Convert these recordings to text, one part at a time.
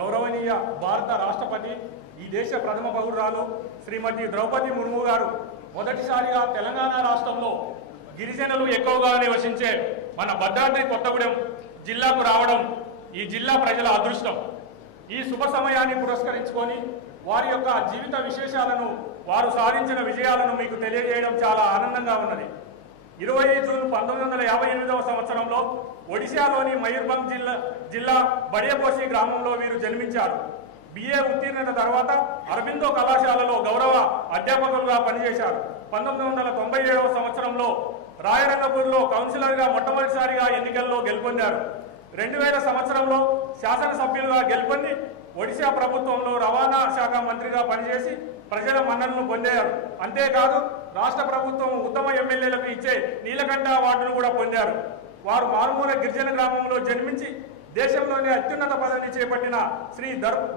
గౌరవనీయ భారత రాష్ట్రపతి ఈ దేశ ప్రథమ పౌరురాలు శ్రీమతి ద్రౌపది ముర్ము గారు మొదటిసారిగా తెలంగాణ రాష్ట్రంలో గిరిజనులు ఎక్కువగా నివసించే మన భద్రాద్రి కొత్తగూడెం జిల్లాకు రావడం ఈ జిల్లా ప్రజల అదృష్టం. ఈ శుభ సమయాన్ని పురస్కరించుకొని వారి యొక్క జీవిత విశేషాలను, వారు సాధించిన విజయాలను మీకు తెలియజేయడం చాలా ఆనందంగా ఉన్నది. 20 జూన్ 1958వ సంవత్సరంలో ఒడిశాలోని మయూర్భంజ్ జిల్లా బడియపోసి గ్రామంలో వీరు జన్మించారు. BA ఉత్తీర్ణత తర్వాత అరబిందో కళాశాలలో గౌరవ అధ్యాపకులుగా పనిచేశారు. 1997వ సంవత్సరంలో రాయరంగపూర్లో కౌన్సిలర్గా మొట్టమొదటిసారిగా ఎన్నికల్లో గెలుపొందారు. 2000 సంవత్సరంలో శాసనసభ్యులుగా గెలుపొంది ఒడిశా ప్రభుత్వంలో రవాణా శాఖ మంత్రిగా పనిచేసి ప్రజల మన్ననలు పొందారు. అంతేకాదు రాష్ట్ర ప్రభుత్వం ఉత్తమ ఎమ్మెల్యేలకు ఇచ్చే నీలకంఠ అవార్డును కూడా పొందారు. వారు మారుమూల గిరిజన గ్రామంలో జన్మించి దేశంలోనే అత్యున్నత పదవిని చేపట్టిన శ్రీ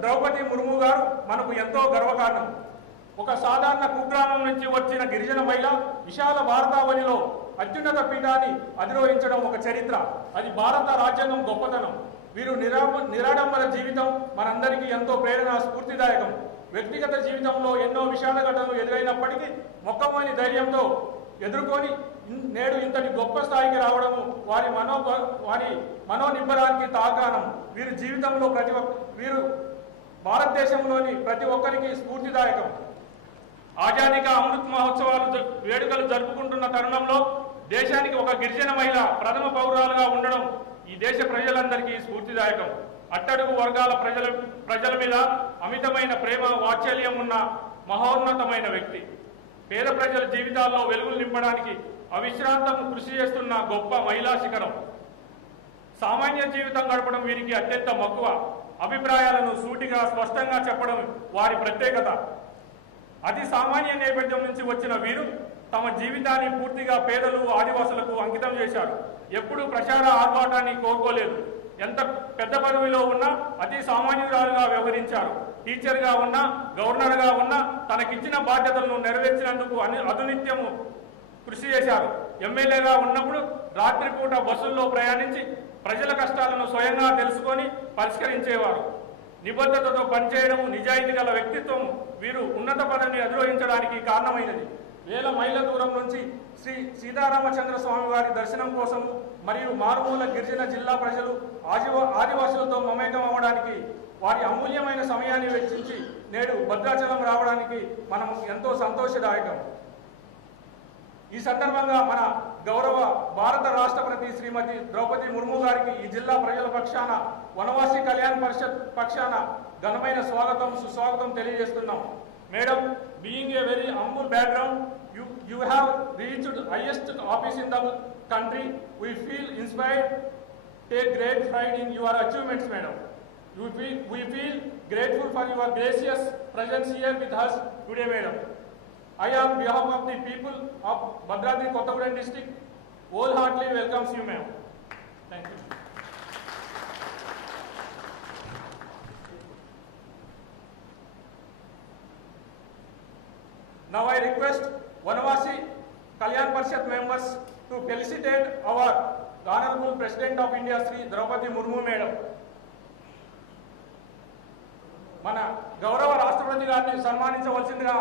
ద్రౌపది ముర్ము గారు మనకు ఎంతో గర్వకారణం. ఒక సాధారణ కుగ్రామం నుంచి వచ్చిన గిరిజన మహిళ విశాల భారతావనిలో అత్యున్నత పీఠాన్ని అధిరోహించడం ఒక చరిత్ర. అది భారత రాజ్యాంగం గొప్పతనం. వీరు నిరాడంబర జీవితం మనందరికీ ఎంతో ప్రేరణ, స్ఫూర్తిదాయకం. వ్యక్తిగత జీవితంలో ఎన్నో విషాద ఘటనలు ఎదురైనప్పటికీ మొక్కమోని ధైర్యంతో ఎదుర్కొని నేడు ఇంతటి గొప్ప స్థాయికి రావడము వారి మనోనిబ్బరానికి తాకాణం. వీరి జీవితంలో వీరు భారతదేశంలోని ప్రతి ఒక్కరికి స్ఫూర్తిదాయకం. ఆజాదీ కా అమృత్ మహోత్సవాలు వేడుకలు జరుపుకుంటున్న తరుణంలో దేశానికి ఒక గిరిజన మహిళ ప్రథమ పౌరాలుగా ఉండడం ఈ దేశ ప్రజలందరికీ స్ఫూర్తిదాయకం. అట్టడుగు వర్గాల ప్రజల మీద అమితమైన ప్రేమ, వాత్సల్యం ఉన్న మహోన్నతమైన వ్యక్తి. పేద ప్రజల జీవితాల్లో వెలుగులు నింపడానికి అవిశ్రాంతం కృషి చేస్తున్న గొప్ప మహిళా శిఖరం. సామాన్య జీవితం గడపడం వీరికి అత్యంత మక్కువ. అభిప్రాయాలను సూటిగా, స్పష్టంగా చెప్పడం వారి ప్రత్యేకత. అతి సామాన్య నేపథ్యం నుంచి వచ్చిన వీరు తమ జీవితాన్ని పూర్తిగా పేదలు, ఆదివాసులకు అంకితం చేశారు. ఎప్పుడూ ప్రచార ఆర్భాటాన్ని కోరుకోలేదు. ఎంత పెద్ద పదవిలో ఉన్నా అతి సామాన్యురాలుగా వ్యవహరించారు. టీచర్గా ఉన్నా, గవర్నర్గా ఉన్నా తనకిచ్చిన బాధ్యతలను నెరవేర్చినందుకు అనునిత్యము కృషి చేశారు. ఎమ్మెల్యేగా ఉన్నప్పుడు రాత్రిపూట బస్సుల్లో ప్రయాణించి ప్రజల కష్టాలను స్వయంగా తెలుసుకొని పరిష్కరించేవారు. నిబద్ధతతో పనిచేయడం, నిజాయితీ గల వ్యక్తిత్వం వీరు ఉన్నత పదవిని అధిరోహించడానికి కారణమైనది. వేల మైళ్ళ దూరం నుంచి శ్రీ సీతారామచంద్ర స్వామి వారి దర్శనం కోసం మరియు మారుమూల గిరిజన జిల్లా ప్రజలు ఆదివాసులతో మమేకం అవ్వడానికి వారి అమూల్యమైన సమయాన్ని వెచ్చించి నేడు భద్రాచలం రావడానికి మనం ఎంతో సంతోషదాయకం. ఈ సందర్భంగా మన గౌరవ భారత రాష్ట్రపతి శ్రీమతి ద్రౌపది ముర్ము గారికి ఈ జిల్లా ప్రజల పక్షాన, వనవాసి కళ్యాణ్ పరిషత్ పక్షాన ఘనమైన స్వాగతం, సుస్వాగతం తెలియజేస్తున్నాం. Madam, being a very humble background, you have reached highest office in the country. We feel inspired, take great pride in your achievements, madam. We feel grateful for your gracious presence here with us today, madam. I, on behalf of the people of Bhadradri Kottagudem district, wholeheartedly welcomes you, ma'am. Thank you. Now I request Vanavasi Kalyan Parishad members to felicitate our Honorable President of India, Sri Draupadi Murmu Madam. మన గౌరవ రాష్ట్రపతి గారిని సన్మానించవలసిందిగా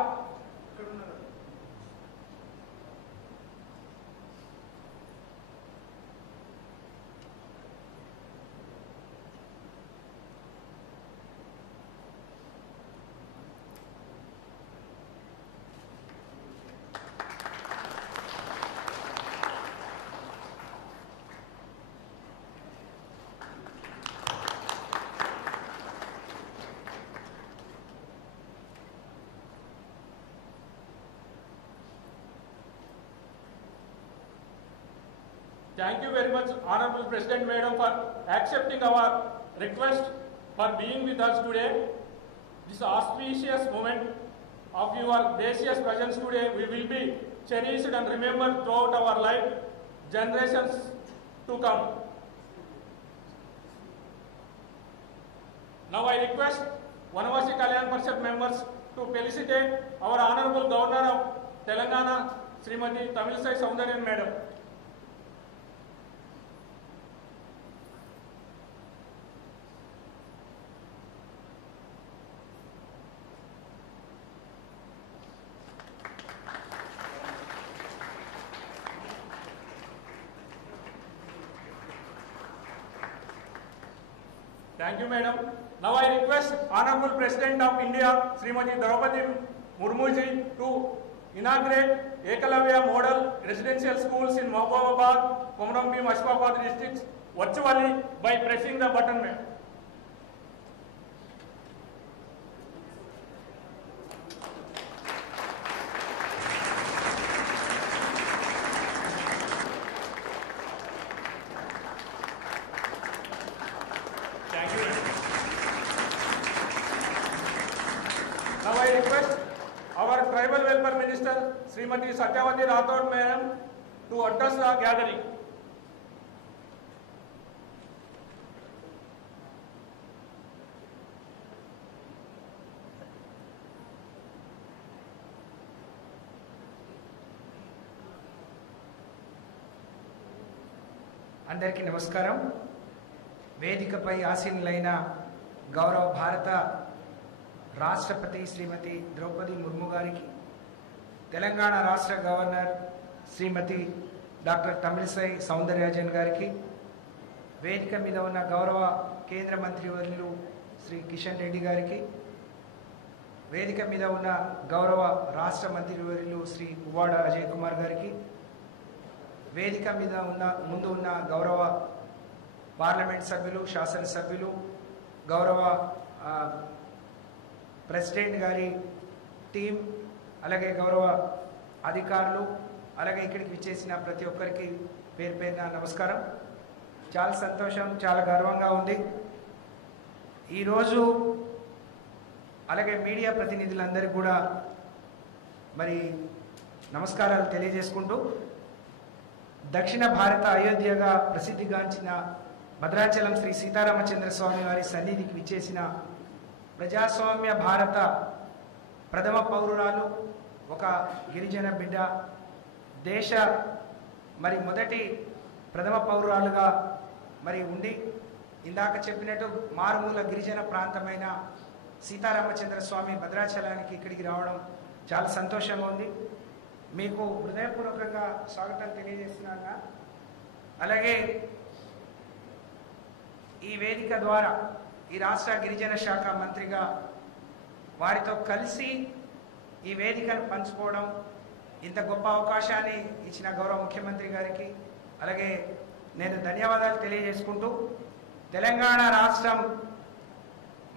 Thank you very much, Honorable President Madam, for accepting our request for being with us today. This auspicious moment of your gracious presence today, we will be cherished and remembered throughout our life, generations to come. Now I request Vanavasi Kalyan Parishad members to felicitate our Honorable Governor of Telangana, Srimati Tamilisai Soundaryan Madam. Thank you, madam. Now I request Honorable President of India, Srimati Draupadi Murmuji, to inaugurate Ekalavya Model Residential Schools in Mahabubabad, Komrambi, Ashfabad districts virtually by pressing the button, ma'am. Now I request our Tribal Welfare Minister, Srimati Satyavati Rathod Madam, to address the gathering. అందరికీ నమస్కారం. వేదికపై ఆసీనులైన గౌరవ భారత రాష్ట్రపతి శ్రీమతి ద్రౌపది ముర్ము గారికి, తెలంగాణ రాష్ట్ర governor శ్రీమతి doctor Tamilisai Soundararajan గారికి, వేదిక మీద ఉన్న గౌరవ కేంద్ర మంత్రివర్యులు శ్రీ కిషన్ రెడ్డి గారికి, వేదిక మీద ఉన్న గౌరవ రాష్ట్ర మంత్రివర్యులు శ్రీ పువ్వాడ అజయ్ కుమార్ గారికి, వేదిక మీద ముందు ఉన్న గౌరవ పార్లమెంట్ సభ్యులు, శాసనసభ్యులు, గౌరవ ప్రెసిడెంట్ గారి టీం, అలాగే గౌరవ అధికారులు, అలాగే ఇక్కడికి విచ్చేసిన ప్రతి ఒక్కరికి పేరు పేరున నమస్కారం. చాలా సంతోషం, చాలా గర్వంగా ఉంది. ఈరోజు అలాగే మీడియా ప్రతినిధులందరికీ కూడా మరి నమస్కారాలు తెలియజేసుకుంటూ, దక్షిణ భారత అయోధ్యగా ప్రసిద్ధిగాంచిన భద్రాచలం శ్రీ సీతారామచంద్ర స్వామి వారి సన్నిధికి విచ్చేసిన ప్రజాస్వామ్య భారత ప్రథమ పౌరురాలు, ఒక గిరిజన బిడ్డ, దేశ మరి మొదటి ప్రథమ పౌరురాలుగా మరి ఉండి, ఇందాక చెప్పినట్టు మారుమూల గిరిజన ప్రాంతమైన సీతారామచంద్ర స్వామి భద్రాచలానికి ఇక్కడికి రావడం చాలా సంతోషంగా ఉంది. మీకు హృదయపూర్వకంగా స్వాగతం తెలియజేస్తున్నాను. అలాగే ఈ వేదిక ద్వారా ఈ రాష్ట్ర గిరిజన శాఖ మంత్రిగా వారితో కలిసి ఈ వేదికను పంచుకోవడం, ఇంత గొప్ప అవకాశాన్ని ఇచ్చిన గౌరవ ముఖ్యమంత్రి గారికి అలాగే నేను ధన్యవాదాలు తెలియజేసుకుంటూ, తెలంగాణ రాష్ట్రం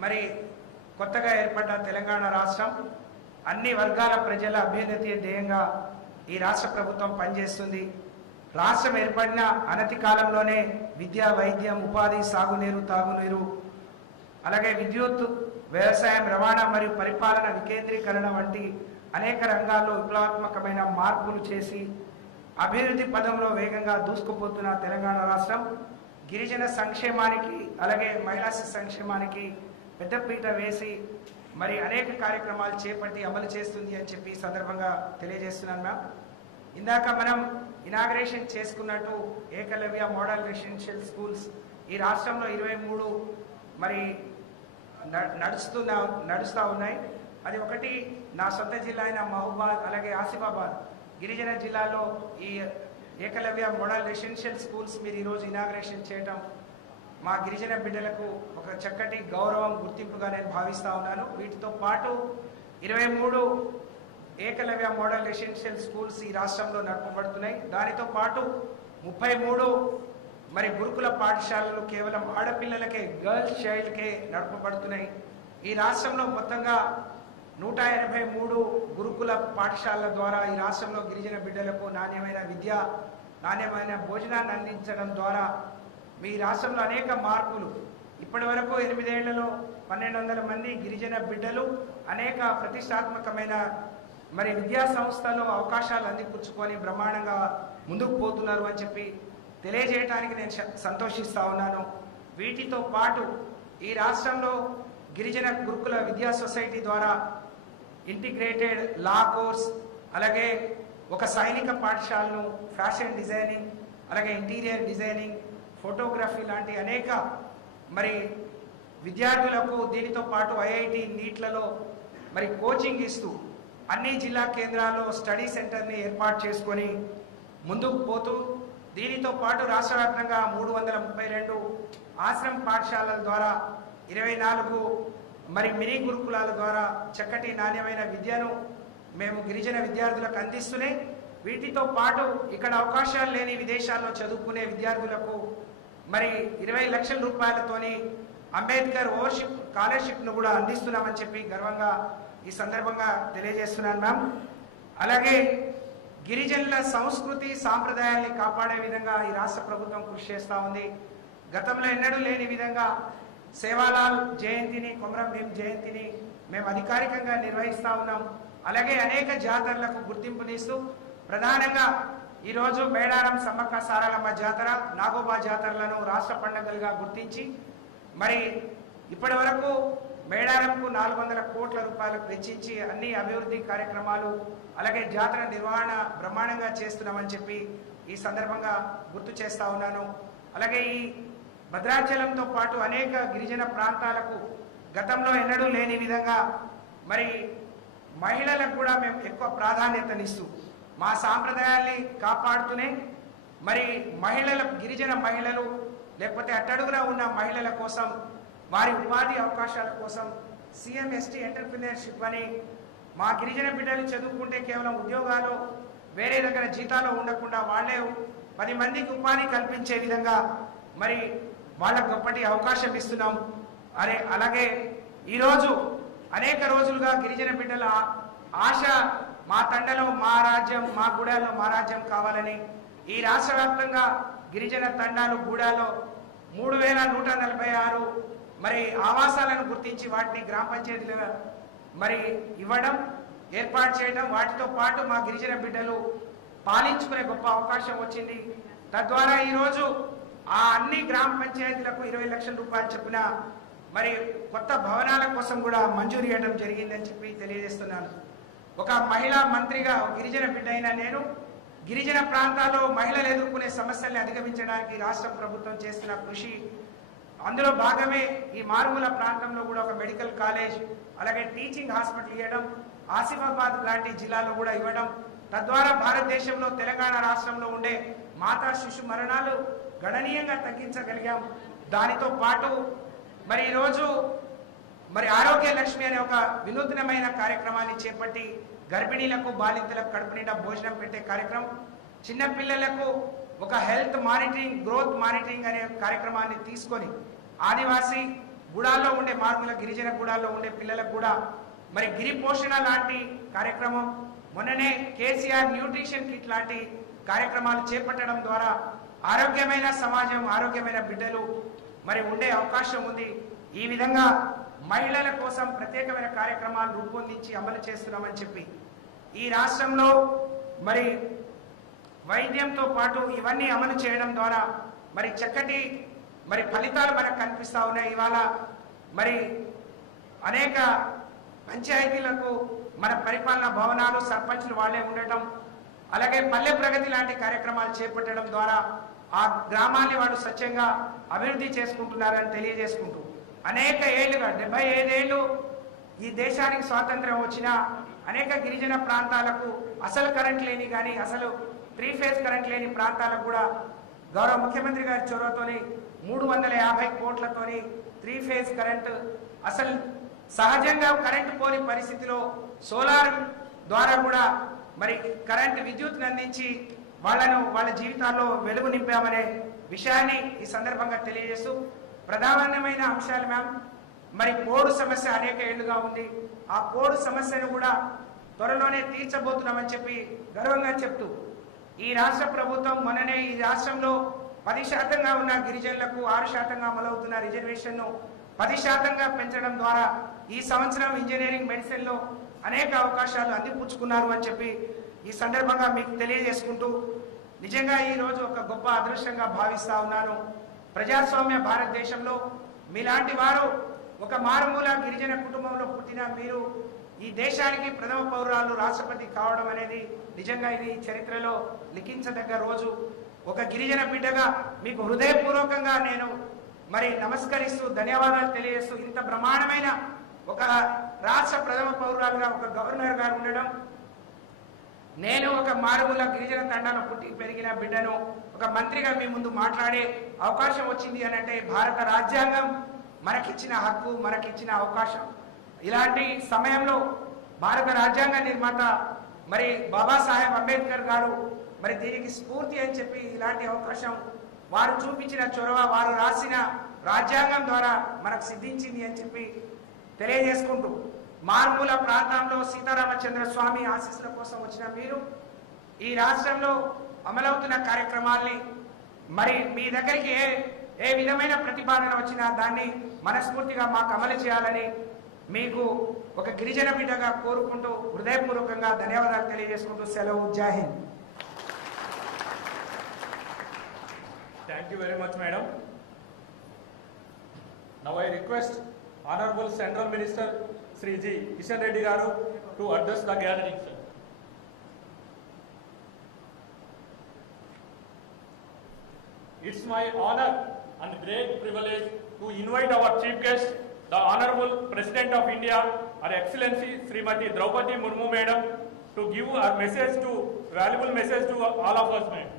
మరి కొత్తగా ఏర్పడ్డ తెలంగాణ రాష్ట్రం అన్ని వర్గాల ప్రజల అభ్యున్నతి ధ్యేయంగా ఈ రాష్ట్ర ప్రభుత్వం పనిచేస్తుంది. రాష్ట్రం ఏర్పడిన అనతి కాలంలోనే విద్య, వైద్యం, ఉపాధి, సాగునీరు, తాగునీరు, అలాగే విద్యుత్, వ్యవసాయం, రవాణా మరియు పరిపాలన వికేంద్రీకరణ వంటి అనేక రంగాల్లో విప్లవాత్మకమైన మార్పులు చేసి అభివృద్ధి పదంలో వేగంగా దూసుకుపోతున్న తెలంగాణ రాష్ట్రం గిరిజన సంక్షేమానికి అలాగే మహిళా సంక్షేమానికి పెద్దపీట వేసి మరి అనేక కార్యక్రమాలు చేపట్టి అమలు చేస్తుంది అని చెప్పి ఈ సందర్భంగా తెలియజేస్తున్నాను. మ్యామ్, ఇందాక మనం ఇనాగ్రేషన్ చేసుకున్నట్టు ఏకలవ్య మోడల్ రెసిడెన్షియల్ స్కూల్స్ ఈ రాష్ట్రంలో 23 మరి నడుస్తూ ఉన్నాయి. అది ఒకటి నా సొంత జిల్లా అయిన మహబూబాద్, అలాగే ఆసిఫాబాద్ గిరిజన జిల్లాలో ఈ ఏకలవ్య మోడల్ రెసిడెన్షియల్ స్కూల్స్ మీరు ఈరోజు ఇనాగ్రేషన్ చేయడం మా గిరిజన బిడ్డలకు ఒక చక్కటి గౌరవం, గుర్తింపుగా నేను భావిస్తూ ఉన్నాను. వీటితో పాటు 23 ఏకలవ్య మోడల్ రెసిడెన్షియల్ స్కూల్స్ ఈ రాష్ట్రంలో నడపబడుతున్నాయి. దానితో పాటు 33 మరి గురుకుల పాఠశాలలు కేవలం ఆడపిల్లలకే, గర్ల్స్ చైల్డ్కే నడపబడుతున్నాయి. ఈ రాష్ట్రంలో మొత్తంగా 183 గురుకుల పాఠశాలల ద్వారా ఈ రాష్ట్రంలో గిరిజన బిడ్డలకు నాణ్యమైన విద్య, నాణ్యమైన భోజనాన్ని అందించడం ద్వారా మీ రాష్ట్రంలో అనేక మార్పులు, ఇప్పటి వరకు 8 ఏళ్లలో 1200 మంది గిరిజన బిడ్డలు అనేక ప్రతిష్టాత్మకమైన మరి విద్యా సంస్థలో అవకాశాలు అందిపుచ్చుకొని బ్రహ్మాండంగా ముందుకు పోతున్నారు అని చెప్పి తెలియజేయడానికి నేను సంతోషిస్తూ ఉన్నాను. వీటితో పాటు ఈ రాష్ట్రంలో గిరిజన గురుకుల విద్యా సొసైటీ ద్వారా ఇంటిగ్రేటెడ్ లా కోర్స్, అలాగే ఒక సైనిక పాఠశాలను, ఫ్యాషన్ డిజైనింగ్, అలాగే ఇంటీరియర్ డిజైనింగ్, ఫోటోగ్రఫీ లాంటి అనేక మరి విద్యార్థులకు దీనితో పాటు ఐఐటి నీట్లలో మరి కోచింగ్ ఇస్తూ అన్ని జిల్లా కేంద్రాల్లో స్టడీ సెంటర్ని ఏర్పాటు చేసుకొని ముందుకు పోతూ దీనితో పాటు రాష్ట్ర వ్యాప్తంగా 332 ఆశ్రమ పాఠశాలల ద్వారా 24 మరి మినీ గురుకులాల ద్వారా చక్కటి నాణ్యమైన విద్యను మేము గిరిజన విద్యార్థులకు అందిస్తూనే వీటితో పాటు ఇక్కడ అవకాశాలు లేని విదేశాల్లో చదువుకునే విద్యార్థులకు మరి 20 లక్షల రూపాయలతోని అంబేద్కర్ ఓవర్షిప్ స్కాలర్షిప్ను కూడా అందిస్తున్నామని చెప్పి గర్వంగా ఈ సందర్భంగా తెలియజేస్తున్నాను మ్యామ్. అలాగే గిరిజనుల సంస్కృతి సాంప్రదాయాల్ని కాపాడే విధంగా ఈ రాష్ట్ర ప్రభుత్వం కృషి చేస్తూ ఉంది. గతంలో ఎన్నడూ లేని విధంగా సేవాలాల్ జయంతిని, కొమరం భీం జయంతిని మేము అధికారికంగా నిర్వహిస్తూ ఉన్నాం. అలాగే అనేక జాతరలకు గుర్తింపునిస్తూ ప్రధానంగా ఈరోజు మేడారం సమ్మక్క సారలమ్మ జాతర, నాగోబా జాతరలను రాష్ట్ర పండుగలుగా గుర్తించి మరి ఇప్పటి వరకు మేడారంకు 400 కోట్ల రూపాయలకు వెచ్చించి అన్ని అభివృద్ధి కార్యక్రమాలు అలాగే జాతర నిర్వహణ బ్రహ్మాండంగా చేస్తున్నామని చెప్పి ఈ సందర్భంగా గుర్తు చేస్తా ఉన్నాను. అలాగే ఈ భద్రాచలంతో పాటు అనేక గిరిజన ప్రాంతాలకు గతంలో ఎన్నడూ లేని విధంగా మరి మహిళలకు కూడా మేము ఎక్కువ ప్రాధాన్యతనిస్తూ మా సాంప్రదాయాల్ని కాపాడుతూనే మరి గిరిజన మహిళలు లేకపోతే అట్టడుగున ఉన్న మహిళల కోసం వారి ఉపాధి అవకాశాల కోసం సీఎం ఎస్టీ ఎంటర్‌ప్రెన్యూర్‌షిప్ అని మా గిరిజన బిడ్డలు చదువుకుంటే కేవలం ఉద్యోగాలు వేరే దగ్గర జీతాలు ఉండకుండా వాళ్ళే 10 మందికి ఉపాధి కల్పించే విధంగా మరి వాళ్ళకు గొప్పటి అవకాశం ఇస్తున్నాం. అలాగే ఈరోజు అనేక రోజులుగా గిరిజన బిడ్డల ఆశ మా తండలో మా రాజ్యం, మా గూడాల్లో మా రాజ్యం కావాలని ఈ రాష్ట్ర వ్యాప్తంగా గిరిజన తండాలు గూడాల్లో 3146 మరి ఆవాసాలను గుర్తించి వాటిని గ్రామ పంచాయతీలుగా మరి ఇవ్వడం, ఏర్పాటు చేయడం, వాటితో పాటు మా గిరిజన బిడ్డలు పాలించుకునే గొప్ప అవకాశం వచ్చింది. తద్వారా ఈరోజు ఆ అన్ని గ్రామ పంచాయతీలకు 20 లక్షల రూపాయలు చొప్పున మరి కొత్త భవనాల కోసం కూడా మంజూరు చేయడం జరిగిందని చెప్పి తెలియజేస్తున్నాను. ఒక మహిళా మంత్రిగా గిరిజన బిడ్డ అయిన నేను గిరిజన ప్రాంతాల్లో మహిళలు ఎదుర్కొనే సమస్యల్ని అధిగమించడానికి రాష్ట్ర ప్రభుత్వం చేస్తున్న కృషి, అందులో భాగమే ఈ మారుమూల ప్రాంతంలో కూడా ఒక మెడికల్ కాలేజ్ అలాగే టీచింగ్ హాస్పిటల్ ఇవ్వడం, ఆసిఫాబాద్ లాంటి జిల్లాలో కూడా ఇవ్వడం, తద్వారా భారతదేశంలో తెలంగాణ రాష్ట్రంలో ఉండే మాతా శిశు మరణాలు గణనీయంగా తగ్గించగలిగాం. దానితో పాటు మరి ఈరోజు మరి ఆరోగ్య లక్ష్మి అనే ఒక వినూత్నమైన కార్యక్రమాన్ని చేపట్టి గర్భిణీలకు బాలింతలకు కడుపు నిండా భోజనం పెట్టే కార్యక్రమం, చిన్నపిల్లలకు ఒక హెల్త్ మానిటరింగ్, గ్రోత్ మానిటరింగ్ అనే కార్యక్రమాన్ని తీసుకొని ఆదివాసీ గూడాల్లో ఉండే మారుమూల గిరిజన గూడాల్లో ఉండే పిల్లలకు కూడా మరి గిరి పోషణ లాంటి కార్యక్రమం, మొన్ననే కేసీఆర్ న్యూట్రిషన్ కిట్ లాంటి కార్యక్రమాలు చేపట్టడం ద్వారా ఆరోగ్యమైన సమాజం, ఆరోగ్యమైన బిడ్డలు మరి ఉండే అవకాశం ఉంది. ఈ విధంగా మహిళల కోసం ప్రత్యేకమైన కార్యక్రమాలు రూపొందించి అమలు చేస్తున్నామని చెప్పి ఈ రాష్ట్రంలో మరి వైద్యంతో పాటు ఇవన్నీ అమలు చేయడం ద్వారా మరి చక్కటి మరి ఫలితాలు మనకు కనిపిస్తా ఉన్నాయి. ఇవాళ మరి అనేక పంచాయతీలకు మన పరిపాలన భవనాలు సర్పంచులు వాళ్ళే ఉండటం, అలాగే పల్లె ప్రగతి లాంటి కార్యక్రమాలు చేపట్టడం ద్వారా ఆ గ్రామాన్ని వాళ్ళు స్వచ్ఛంగా అభివృద్ధి చేసుకుంటున్నారని తెలియజేసుకుంటూ అనేక ఏళ్లుగా 75 ఏళ్ళు ఈ దేశానికి స్వాతంత్ర్యం వచ్చిన అనేక గిరిజన ప్రాంతాలకు అసలు కరెంట్ లేని కానీ అసలు 3 ఫేజ్ కరెంట్ లేని ప్రాంతాలకు కూడా గౌరవ ముఖ్యమంత్రి గారి చొరవతోని 350 కోట్లతోని 3 ఫేజ్ కరెంట్, అసలు సహజంగా కరెంటు పోని పరిస్థితిలో సోలార్ ద్వారా కూడా మరి కరెంట్ విద్యుత్ని అందించి వాళ్ళ జీవితాల్లో వెలుగు నింపామనే విషయాన్ని ఈ సందర్భంగా తెలియజేస్తూ ప్రధానమైన అంశాలు మ్యామ్, మరి పోడు సమస్య అనేక ఏళ్లుగా ఉంది. ఆ పోడు సమస్యను కూడా త్వరలోనే తీర్చబోతున్నామని చెప్పి గర్వంగా చెప్తూ ఈ రాష్ట్ర ప్రభుత్వం మొన్ననే ఈ రాష్ట్రంలో 10% ఉన్న గిరిజనులకు 6% అమలవుతున్న రిజర్వేషన్ను 10% పెంచడం ద్వారా ఈ సంవత్సరం ఇంజనీరింగ్ మెడిసిన్లో అనేక అవకాశాలు అందిపుచ్చుకున్నారు అని చెప్పి ఈ సందర్భంగా మీకు తెలియజేసుకుంటూ నిజంగా ఈ రోజు ఒక గొప్ప అదృష్టంగా భావిస్తా ఉన్నాను. ప్రజాస్వామ్య భారతదేశంలో మీలాంటి వారు ఒక మారుమూల గిరిజన కుటుంబంలో పుట్టిన మీరు ఈ దేశానికి ప్రథమ పౌరాలు రాష్ట్రపతి కావడం అనేది నిజంగా ఇది చరిత్రలో లిఖించదగ్గ రోజు. ఒక గిరిజన బిడ్డగా మీకు హృదయపూర్వకంగా నేను మరి నమస్కరిస్తూ ధన్యవాదాలు తెలియజేస్తూ ఇంత బ్రహ్మాండమైన ఒక రాష్ట్ర ప్రథమ పౌరాలుగా ఒక గవర్నర్ గారు ఉండడం నేను ఒక మారుమూల గిరిజన తండాలో పుట్టి పెరిగిన బిడ్డను ఒక మంత్రిగా మీ ముందు మాట్లాడే అవకాశం వచ్చింది అని అంటే భారత రాజ్యాంగం మనకిచ్చిన హక్కు, మనకిచ్చిన అవకాశం. ఇలాంటి సమయంలో భారత రాజ్యాంగ నిర్మాత మరి బాబాసాహెబ్ అంబేద్కర్ గారు మరి దీనికి స్ఫూర్తి అని చెప్పి ఇలాంటి అవకాశం వారు చూపించిన చొరవ, వారు రాసిన రాజ్యాంగం ద్వారా మనకు సిద్ధించింది అని చెప్పి తెలియజేసుకుంటూ, మారుమూల ప్రాంతంలో సీతారామచంద్ర స్వామి ఆశీస్సుల కోసం వచ్చిన మీరు ఈ రాష్ట్రంలో అమలవుతున్న కార్యక్రమాల్ని మరి మీ దగ్గరికి ఏ విధమైన ప్రతిపాదన వచ్చినా దాన్ని మనస్ఫూర్తిగా మాకు అమలు చేయాలని మీకు ఒక గిరిజన బిడ్డగా కోరుకుంటూ హృదయపూర్వకంగా ధన్యవాదాలు తెలియజేసుకుంటూ సెలవు. జై Hind. Thank you very much, madam. Now I request Honorable Central Minister Sri G. Kishan Reddy Garu to address the gathering, sir. It's my honor and great privilege to invite our chief guest, the Honorable President of India, Her Excellency Srimati Draupadi Murmu madam, to give our message to, valuable message to all of us, madam.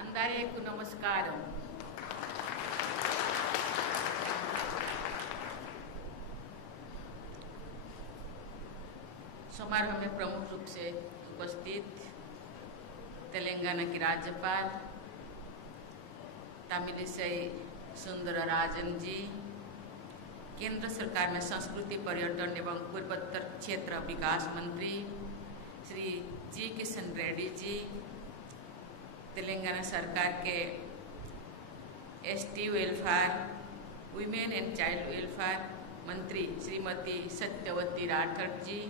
అందరికీ నమస్కారం. समारोह में प्रमुख रूप से उपस्थित तेलंगाना की राज्यपाल तमिलिसई सुंदरराजन जी, केंद्र सरकार में संस्कृति पर्यटन एवं पूर्वोत्तर क्षेत्र विकास मंत्री श्री जी किशन रेड्डी जी, तेलंगाना सरकार के ST welfare, women and child welfare मंत्री श्रीमती सत्यवती राठौर जी,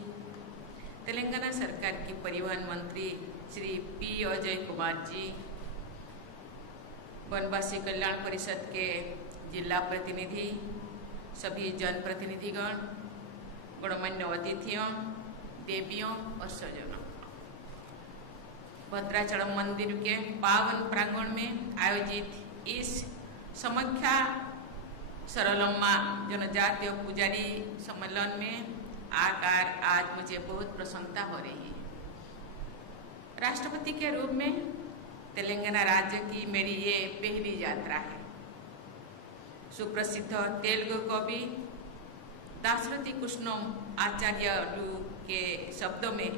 तेलंगाना सरकार की परिवहन मंत्री श्री पी अजय कुमार जी, वनवासी कल्याण परिषद के जिला प्रतिनिधि, सभी जनप्रतिनिधिगण, गणमान्य अतिथियों, देवियों और स्वजनों, भद्राचलम मंदिर के पावन प्रांगण में आयोजित इस समख्या सरलम्मा जनजातीय पुजारी सम्मेलन में आकर आज मुझे बहुत प्रसन्नता हो रही है। राष्ट्रपति के रूप में तेलंगाना राज्य की मेरी ये पहली यात्रा है। सुप्रसिद्ध तेलुगु कवि दाशरथी कृष्णम आचार्य के शब्दों में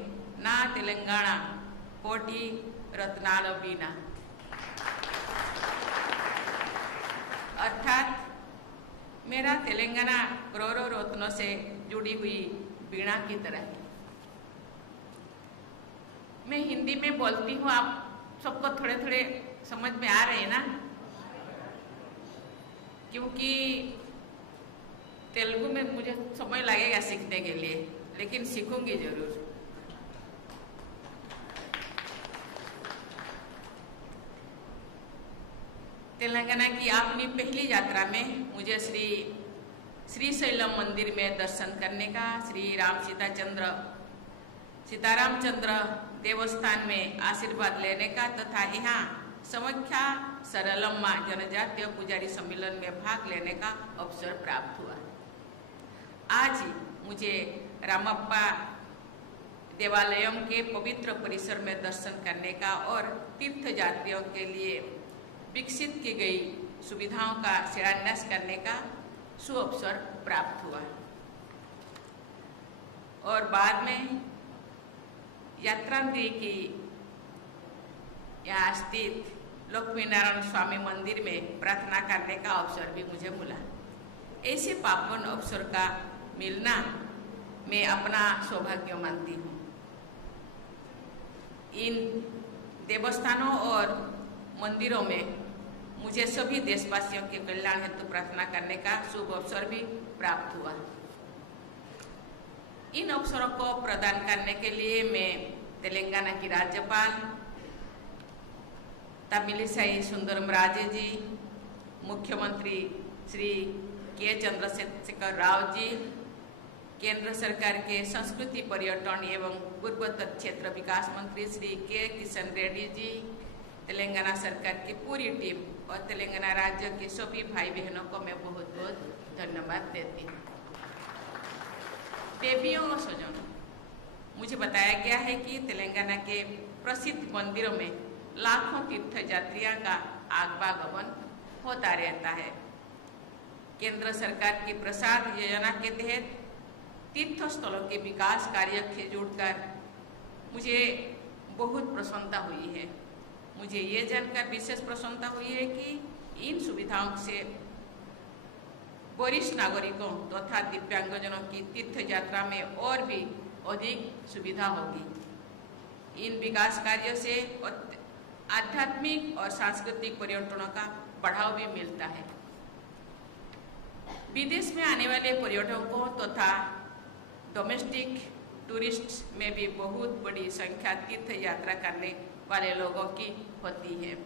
ना तेलंगाना कोटि रत्नाल बीना, अर्थात मेरा तेलंगाना करोड़ों रत्नों से जुड़ी हुई वीणा की तरह है। मैं हिंदी में बोलती हूँ, आप सबको थोड़े थोड़े समझ में आ रहे हैं ना, क्योंकि तेलुगु में मुझे समय लगेगा सीखने के लिए, लेकिन सीखूंगी जरूर। तेलंगाना की अपनी पहली यात्रा में मुझे श्रीशैलम मंदिर में दर्शन करने का, श्री सीतारामचंद्र देवस्थान में आशीर्वाद लेने का तथा यहाँ समख्या सरलम्मा जनजातीय पुजारी सम्मेलन में भाग लेने का अवसर प्राप्त हुआ। आज मुझे रामप्पा देवालयम के पवित्र परिसर में दर्शन करने का और तीर्थ यात्रियों के लिए विकसित की गई सुविधाओं का शिलान्यास करने का सुअवसर प्राप्त हुआ और बाद में यात्रांतरी की यहाँ स्थित लक्ष्मी नारायण स्वामी मंदिर में प्रार्थना करने का अवसर भी मुझे मिला। ऐसे पावन अवसर का मिलना मैं अपना सौभाग्य मानती हूँ। इन देवस्थानों और मंदिरों में मुझे सभी देशवासियों के कल्याण हेतु प्रार्थना करने का शुभ अवसर भी प्राप्त हुआ। इन अवसरों को प्रदान करने के लिए मैं तेलंगाना की राज्यपाल तमिलिसाई सुंदरराजन जी, मुख्यमंत्री श्री के चंद्रशेखर राव जी, केंद्र सरकार के संस्कृति पर्यटन एवं पूर्वोत्तर क्षेत्र विकास मंत्री श्री के किशन रेड्डी जी, तेलंगाना सरकार की पूरी टीम और तेलंगाना राज्य के सभी भाई बहनों को मैं बहुत बहुत धन्यवाद देती हूँ। देवियों और स्वजनों, मुझे बताया गया है कि तेलंगाना के प्रसिद्ध मंदिरों में लाखों तीर्थयात्रियों का आगमन होता रहता है। केंद्र सरकार की प्रसाद योजना के तहत तीर्थ स्थलों के विकास कार्य से जुड़कर मुझे बहुत प्रसन्नता हुई है। मुझे ये जानकर विशेष प्रसन्नता हुई है कि इन सुविधाओं से वरिष्ठ नागरिकों तथा दिव्यांगजनों की तीर्थ यात्रा में और भी अधिक सुविधा होगी। इन विकास कार्यों से आध्यात्मिक और सांस्कृतिक पर्यटनों का बढ़ावा भी मिलता है। विदेश में आने वाले पर्यटकों तथा डोमेस्टिक टूरिस्ट में भी बहुत बड़ी संख्या तीर्थ यात्रा करने वाले लोगों की होती है।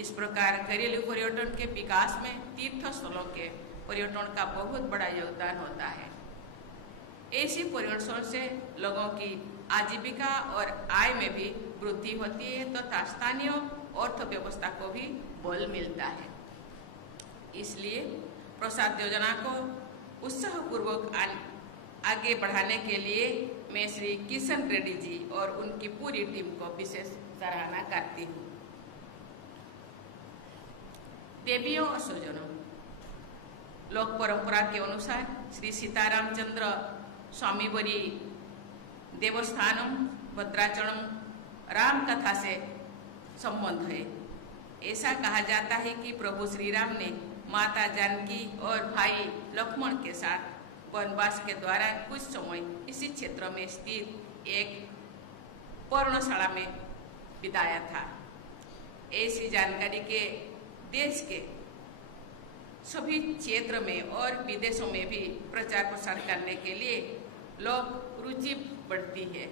इस प्रकार घरेलू पर्यटन के विकास में तीर्थ स्थलों के पर्यटन का बहुत बड़ा योगदान होता है। ऐसे पर्यटन से लोगों की आजीविका और आय में भी वृद्धि होती है तथा स्थानीय अर्थव्यवस्था को भी बल मिलता है। इसलिए प्रसाद योजना को उत्साहपूर्वक आगे बढ़ाने के लिए मैं श्री किशन रेड्डी जी और उनकी पूरी टीम को विशेष सराहना करती हूँ। देवियों और स्वजनों, लोक परंपरा के अनुसार श्री सीतारामचंद्र स्वामीवरी देवस्थानम भद्राचलम राम कथा से संबंध है। ऐसा कहा जाता है कि प्रभु श्री राम ने माता जानकी और भाई लक्ष्मण के साथ वनवास के द्वारा कुछ समय इसी क्षेत्र में स्थित एक पर्णशाला में बिताया था। ऐसी जानकारी के देश के सभी क्षेत्र में और विदेशों में भी प्रचार प्रसार करने के लिए लोग रुचि बढ़ती है।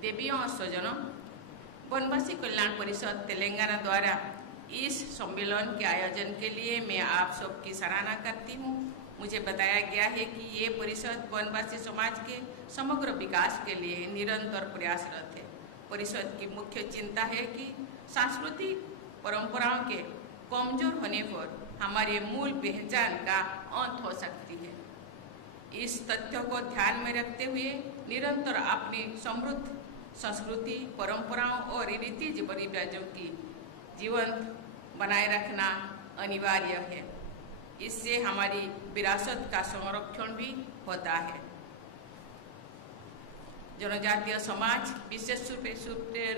देवियों और स्वजनों, वनवासी कल्याण परिषद तेलंगाना द्वारा इस सम्मेलन के आयोजन के लिए मैं आप सबकी सराहना करती हूँ। मुझे बताया गया है कि ये परिषद वनवासी समाज के समग्र विकास के लिए निरंतर प्रयासरत है। परिषद की मुख्य चिंता है कि सांस्कृतिक परंपराओं के कमजोर होने पर हमारे मूल पहचान का अंत हो सकती है। इस तथ्य को ध्यान में रखते हुए निरंतर अपनी समृद्ध संस्कृति, परंपराओं और रीति रिवाजों की जीवंत बनाए रखना अनिवार्य है। इससे हमारी विरासत का संरक्षण भी होता है। जनजातीय समाज विशेष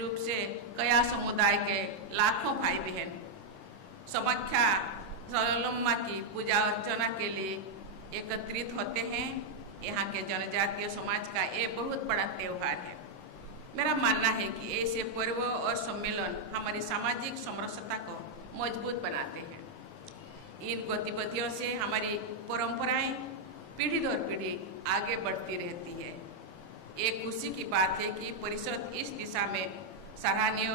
रूप से कया समुदाय के लाखों भाई बहन समाख्या सरलम्मा की पूजा अर्चना के लिए एकत्रित होते हैं। यहाँ के जनजातीय समाज का ये बहुत बड़ा त्यौहार है। मेरा मानना है कि ऐसे पर्व और सम्मेलन हमारी सामाजिक समरसता को मजबूत बनाते हैं। इन गतिविधियों से हमारी परंपराएं पीढ़ी दर पीढ़ी आगे बढ़ती रहती है। एक खुशी की बात है कि परिषद इस दिशा में सराहनीय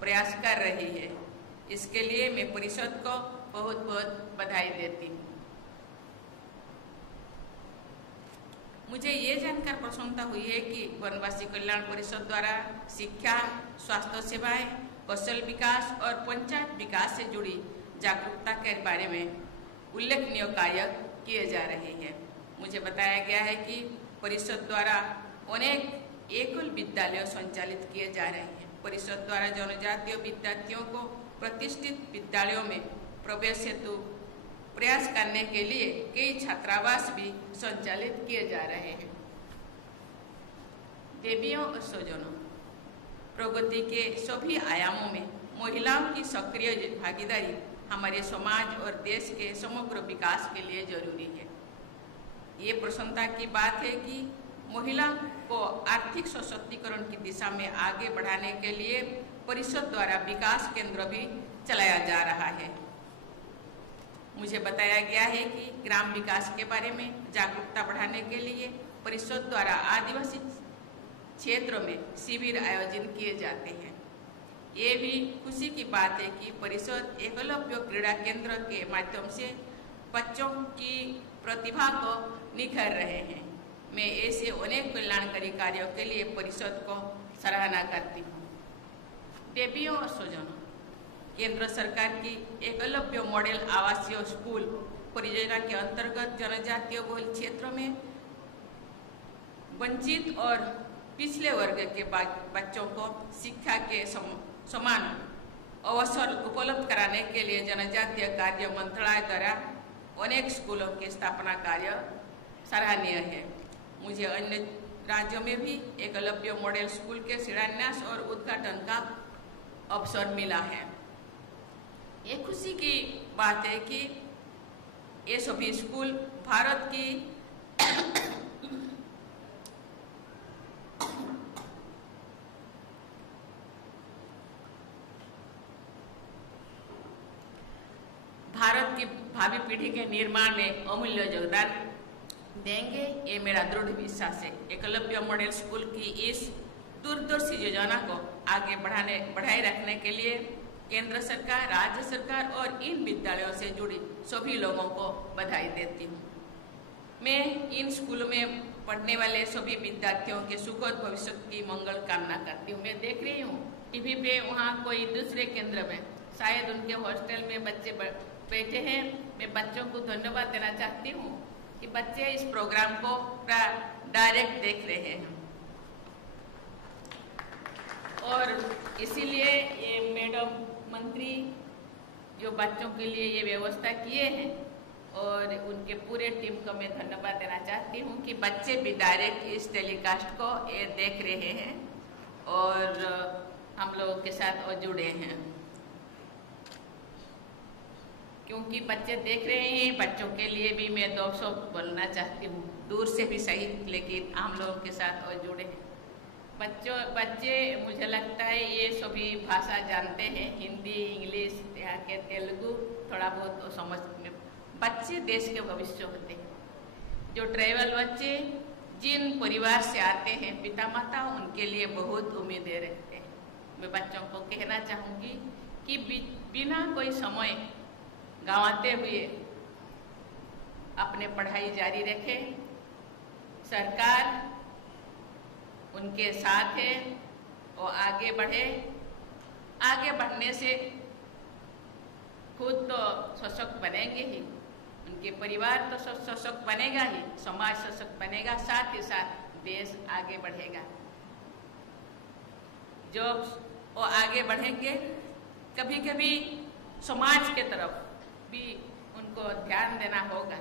प्रयास कर रही है। इसके लिए मैं परिषद को बहुत बहुत बधाई देती हूँ। मुझे ये जानकर प्रसन्नता हुई है कि वनवासी कल्याण परिषद द्वारा शिक्षा, स्वास्थ्य सेवाएं, कौशल विकास और पंचायत विकास से जुड़ी जागरूकता के बारे में उल्लेखनीय कार्य किए जा रहे हैं। मुझे बताया गया है कि परिषद द्वारा अनेक एकल विद्यालय संचालित किए जा रहे हैं। परिषद द्वारा जनजातीय विद्यार्थियों को प्रतिष्ठित विद्यालयों में प्रवेश हेतु प्रयास करने के लिए कई छात्रावास भी संचालित किए जा रहे हैं। देवियों और स्वजनों, प्रगति के सभी आयामों में महिलाओं की सक्रिय भागीदारी हमारे समाज और देश के समग्र विकास के लिए जरूरी है। ये प्रसन्नता की बात है कि महिला को आर्थिक सशक्तिकरण की दिशा में आगे बढ़ाने के लिए परिषद द्वारा विकास केंद्र भी चलाया जा रहा है। मुझे बताया गया है कि ग्राम विकास के बारे में जागरूकता बढ़ाने के लिए परिषद द्वारा आदिवासी क्षेत्र में शिविर आयोजित किए जाते हैं। ये भी खुशी की बात है कि परिषद एकलव्य क्रीड़ा केंद्र के माध्यम से बच्चों की प्रतिभा को निखर रहे हैं। मैं ऐसे अनेक कल्याणकारी कार्यों के लिए परिषद को सराहना करती हूँ। देवियों और स्वजनों, केंद्र सरकार की एकलव्य मॉडल आवासीय स्कूल परियोजना के अंतर्गत जनजातीय बहुल क्षेत्रों में वंचित और पिछले वर्ग के बच्चों को शिक्षा के समान अवसर उपलब्ध कराने के लिए जनजातीय कार्य मंत्रालय द्वारा अनेक स्कूलों की स्थापना कार्य सराहनीय है। मुझे अन्य राज्यों में भी एकलव्य मॉडल स्कूल के शिलान्यास और उद्घाटन का अवसर मिला है। ये खुशी की बात है कि ये सभी स्कूल भारत की भावी पीढ़ी के निर्माण में अमूल्य योगदान देंगे, ये मेरा दृढ़ विश्वास है। एकलव्य मॉडल स्कूल की इस दूरदर्शी योजना को आगे बढ़ाए रखने के लिए केंद्र सरकार, राज्य सरकार और इन विद्यालयों से जुड़ी सभी लोगों को बधाई देती हूँ। मैं इन स्कूलों में पढ़ने वाले सभी विद्यार्थियों के सुखद भविष्य की मंगल कामना करती हूँ। मैं देख रही हूँ टीवी पे वहाँ कोई दूसरे केंद्र में शायद उनके हॉस्टल में बच्चे बैठे हैं। मैं बच्चों को धन्यवाद देना चाहती हूँ कि बच्चे इस प्रोग्राम को डायरेक्ट देख रहे हैं और इसीलिए ये मैडम मंत्री जो बच्चों के लिए ये व्यवस्था किए हैं और उनके पूरे टीम को मैं धन्यवाद देना चाहती हूँ कि बच्चे भी डायरेक्ट इस टेलीकास्ट को ये देख रहे हैं और हम लोगों के साथ और जुड़े हैं। क्योंकि बच्चे देख रहे हैं, बच्चों के लिए भी मैं 200 बोलना चाहती हूँ, दूर से भी सही, लेकिन हम लोगों के साथ और जुड़े हैं। बच्चे मुझे लगता है ये सभी भाषा जानते हैं, हिंदी, इंग्लिश, यहाँ के तेलुगु थोड़ा बहुत तो समझ में। बच्चे देश के भविष्य होते हैं। जो ट्राइबल बच्चे जिन परिवार से आते हैं पिता माता, उनके लिए बहुत उम्मीदें रखते हैं। मैं बच्चों को कहना चाहूँगी कि बिना कोई समय गंवाते हुए अपने पढ़ाई जारी रखें। सरकार उनके साथ है और आगे बढ़े। आगे बढ़ने से खुद तो सशक्त बनेंगे ही, उनके परिवार तो सशक्त बनेगा ही, समाज सशक्त बनेगा, साथ ही साथ देश आगे बढ़ेगा। जब वो आगे बढ़ेंगे, कभी कभी समाज के तरफ भी उनको ध्यान देना होगा,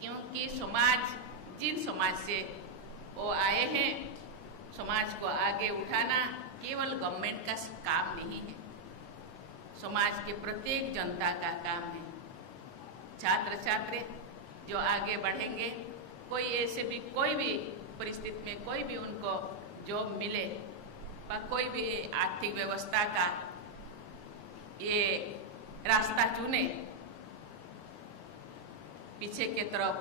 क्योंकि जिन समाज से वो आए हैं, समाज को आगे उठाना केवल गवर्नमेंट का काम नहीं है, समाज के प्रत्येक जनता का काम है। छात्र छात्री जो आगे बढ़ेंगे, कोई ऐसे भी कोई भी परिस्थिति में कोई भी उनको जॉब मिले या कोई भी आर्थिक व्यवस्था का ये रास्ता चुने, पीछे के तरफ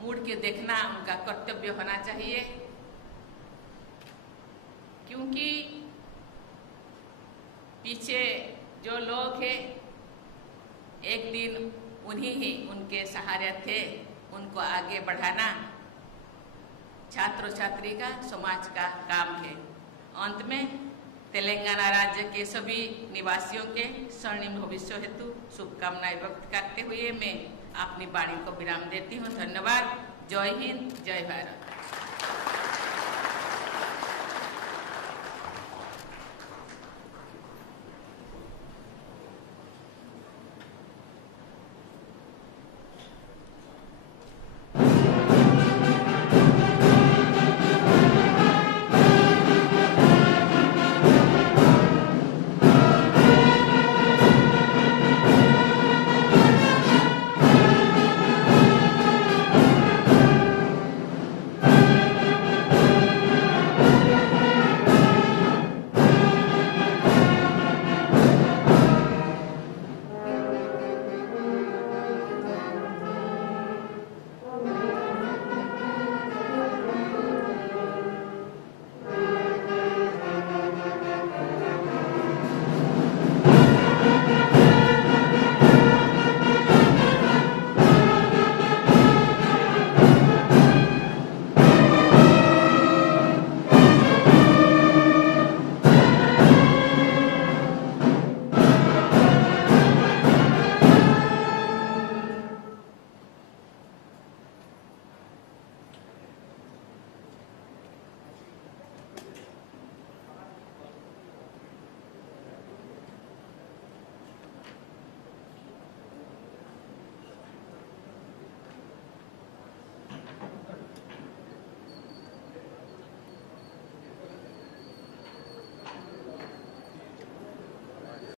मुड़ के देखना उनका कर्तव्य होना चाहिए, क्योंकि पीछे जो लोग हैं एक दिन उन्हीं ही उनके सहारे थे। उनको आगे बढ़ाना छात्र छात्री का, समाज का काम है। अंत में तेलंगाना राज्य के सभी निवासियों के स्वर्णिम भविष्य हेतु शुभकामनाएं व्यक्त करते हुए मैं अपनी वाणी को विराम देती हूँ। धन्यवाद। जय हिंद, जय भारत।